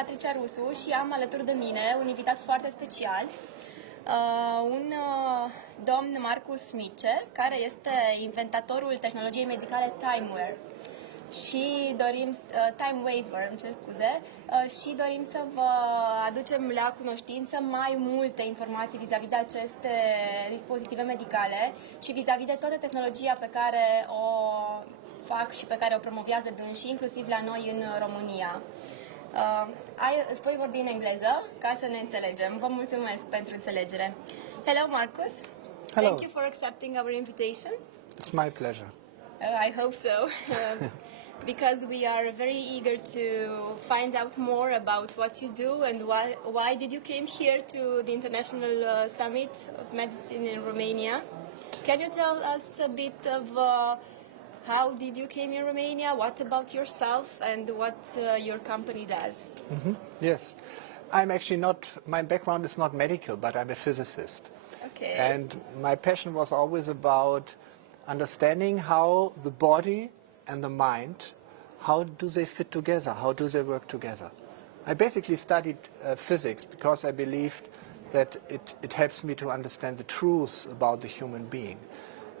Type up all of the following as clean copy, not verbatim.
Patricia Rusu și am alături de mine un invitat foarte special, domn Marcus Schmieke, care este inventatorul tehnologiei medicale TimeWaver. Și dorim, TimeWaver, îmi cer scuze, și dorim să vă aducem la cunoștință mai multe informații vis-a-vis de aceste dispozitive medicale și vis-a-vis de toată tehnologia pe care o fac și pe care o promovează dânsii, inclusiv la noi în România. Îți voi vorbi în engleză ca să ne înțelegem. Vă mulțumesc pentru înțelegere. Hello, Marcus. Hello. Thank you for accepting our invitation. It's my pleasure. I hope so. Because we are very eager to find out more about what you do and why did you came here to the International Summit of Medicine in Romania. Can you tell us a bit of how did you came in Romania, what about yourself and what your company does? Yes, I'm actually not, my background is not medical, but I'm a physicist. Okay. And my passion was always about understanding how the body and the mind, how do they fit together? How do they work together? I basically studied physics because I believed that it helps me to understand the truth about the human being.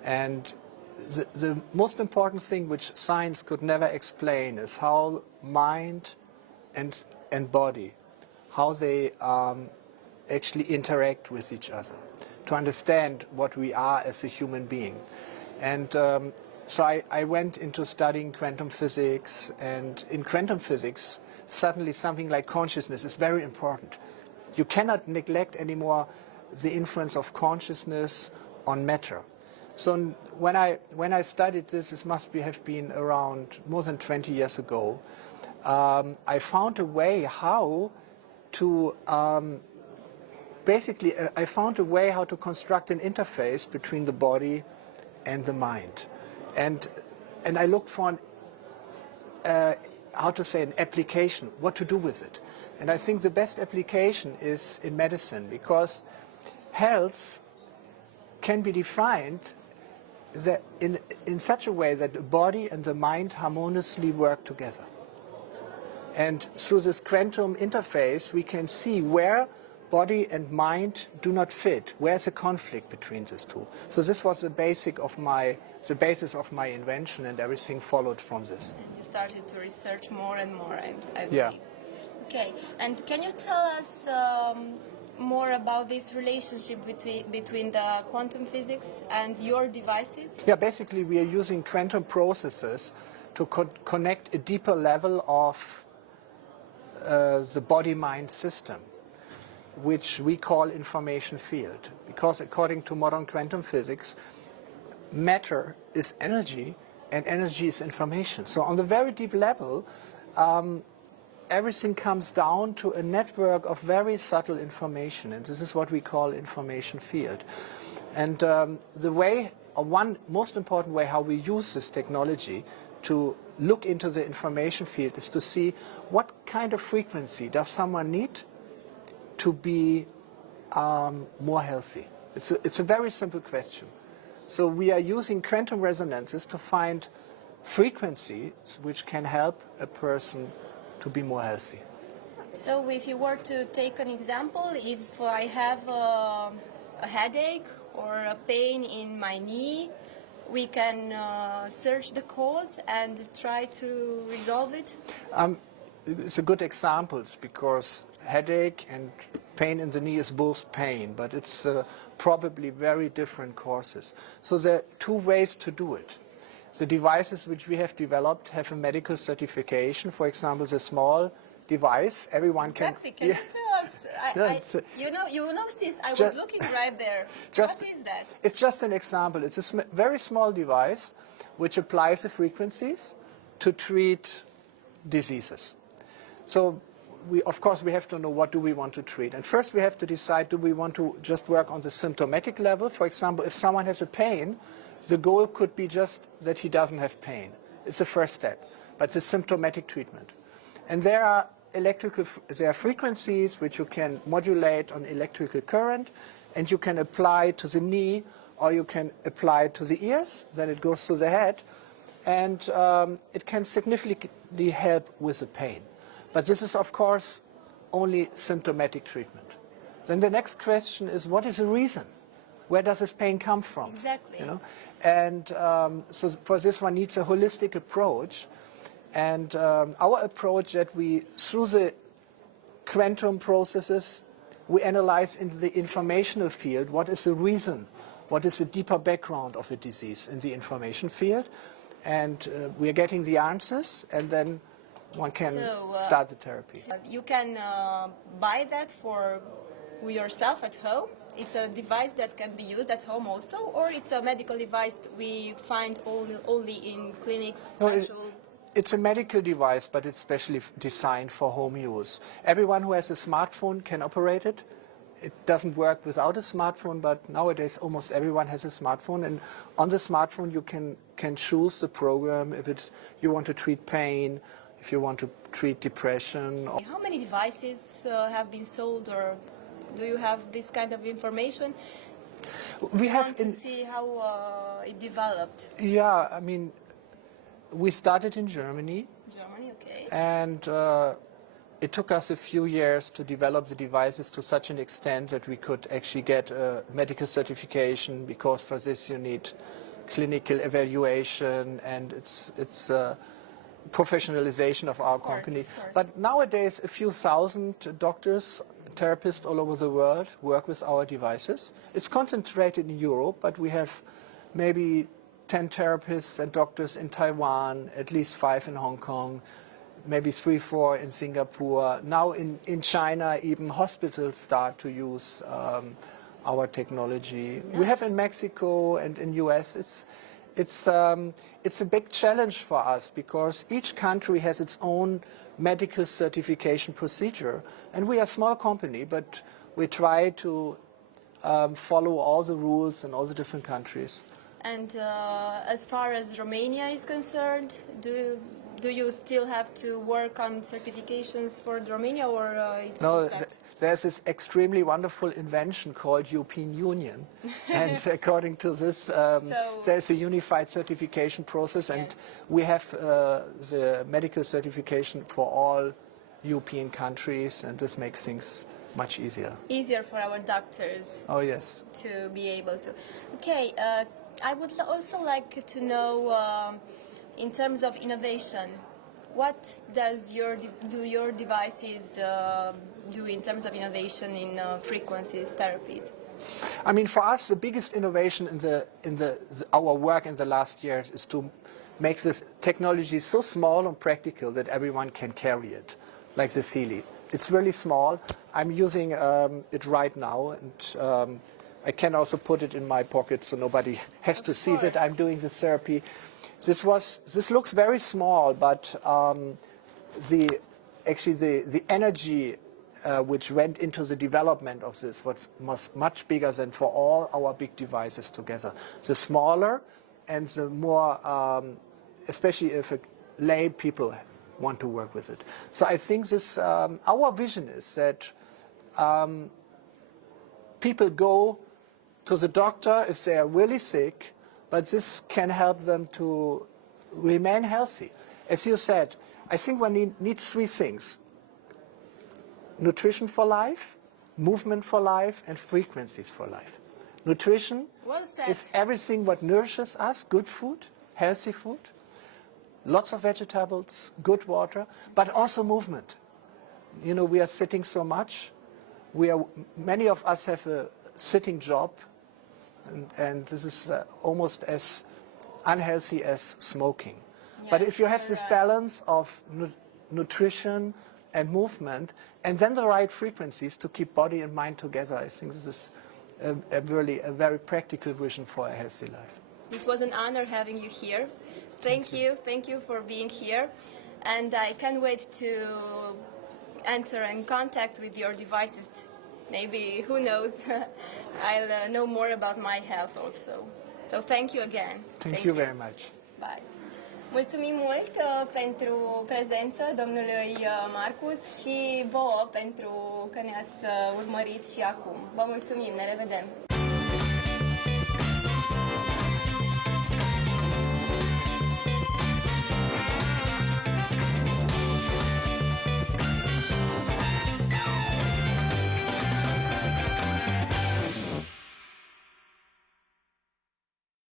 And the most important thing which science could never explain is how mind and body, how they actually interact with each other, to understand what we are as a human being. And so I went into studying quantum physics, and in quantum physics, suddenly something like consciousness is very important. You cannot neglect anymore the influence of consciousness on matter. So when I studied this, it must have been around more than 20 years ago, I found a way how to I found a way how to construct an interface between the body and the mind, and I looked for an application, what to do with it. And I think the best application is in medicine, because health can be defined that in such a way that the body and the mind harmoniously work together. And through this quantum interface, we can see where body and mind do not fit. Where's the conflict between these two? So this was the basis of my invention, and everything followed from this. And you started to research more and more, I believe. Yeah. Okay, and can you tell us more about this relationship between the quantum physics and your devices? Yeah, basically we are using quantum processes to connect a deeper level of the body-mind system, which we call information field. Because according to modern quantum physics, matter is energy and energy is information. So on the very deep level, everything comes down to a network of very subtle information, and this is what we call information field. And the way, or one most important way how we use this technology to look into the information field is to see what kind of frequency does someone need to be more healthy. It's a very simple question. So we are using quantum resonances to find frequencies which can help a person to be more healthy. So if you were to take an example, if I have a headache or a pain in my knee, we can search the cause and try to resolve it? It's a good example because headache and pain in the knee is both pain, but it's probably very different causes. So there are two ways to do it. The devices which we have developed have a medical certification. For example, the small device, everyone exactly. can... Can you tell us? You know, sis, I was looking right there. What is that? It's just an example. It's a very small device which applies the frequencies to treat diseases. So of course, we have to know what do we want to treat. And first we have to decide, do we want to just work on the symptomatic level? For example, if someone has a pain, the goal could be just that he doesn't have pain. It's the first step, but it's a symptomatic treatment. And there are frequencies which you can modulate on electrical current, and you can apply to the knee, or you can apply to the ears, then it goes to the head, and it can significantly help with the pain. But this is, of course, only symptomatic treatment. Then the next question is, what is the reason? Where does this pain come from? Exactly. You know? And so for this one needs a holistic approach. And our approach that we, through the quantum processes, we analyze into the informational field what is the reason, what is the deeper background of the disease in the information field. And we are getting the answers, and then one can start the therapy. You can buy that for yourself at home. It's a device that can be used at home also, or it's a medical device we find only in clinics, special... No, it's a medical device, but it's specially designed for home use. Everyone who has a smartphone can operate it. It doesn't work without a smartphone, but nowadays almost everyone has a smartphone, and on the smartphone you can choose the program if it's you want to treat pain, if you want to treat depression. How many devices have been sold, or do you have this kind of information? We have to see how it developed. Yeah, I mean, we started in Germany. Germany, okay. And it took us a few years to develop the devices to such an extent that we could actually get a medical certification, because for this you need clinical evaluation, and it's professionalization of our company. But nowadays a few thousand doctors, therapists all over the world work with our devices. It's concentrated in Europe, but we have maybe 10 therapists and doctors in Taiwan, at least 5 in Hong Kong, maybe 3, 4 in Singapore. Now in China, even hospitals start to use our technology. Nice. We have in Mexico and in US. It's a big challenge for us, because each country has its own medical certification procedure. And we are a small company, but we try to follow all the rules in all the different countries. And as far as Romania is concerned, do you still have to work on certifications for Romania, or it's no? set? There's this extremely wonderful invention called European Union, and according to this, there's a unified certification process, and we have the medical certification for all European countries, and this makes things much easier. Easier for our doctors. Oh yes. To be able to. Okay. I would also like to know, in terms of innovation, what does your devices do in terms of innovation in frequencies therapies? I mean, for us, the biggest innovation in our work in the last years is to make this technology so small and practical that everyone can carry it, like the Sealy. It's really small. I'm using it right now, and I can also put it in my pocket so nobody has to see that I'm doing this therapy. This looks very small, but the energy which went into the development of this was much bigger than for all our big devices together. The smaller and the more, especially if lay people want to work with it. So I think this, our vision is that people go to the doctor if they are really sick, but this can help them to remain healthy. As you said, I think one needs 3 things: nutrition for life, movement for life, and frequencies for life. Nutrition is everything what nourishes us, good food, healthy food, lots of vegetables, good water, but also movement. You know, we are sitting so much. Many of us have a sitting job, and this is almost as unhealthy as smoking. Yes, but if you have this balance of nutrition and movement, and then the right frequencies to keep body and mind together, I think this is a very practical vision for a healthy life. It was an honor having you here. Thank you for being here, and I can't wait to enter in contact with your devices. Maybe, who knows, I'll know more about my health also. So thank you again. Thank you very much. Bye. Mulțumim mult pentru prezență domnului Marcus și vouă pentru că ne-ați urmărit și acum. Vă mulțumim, ne revedem!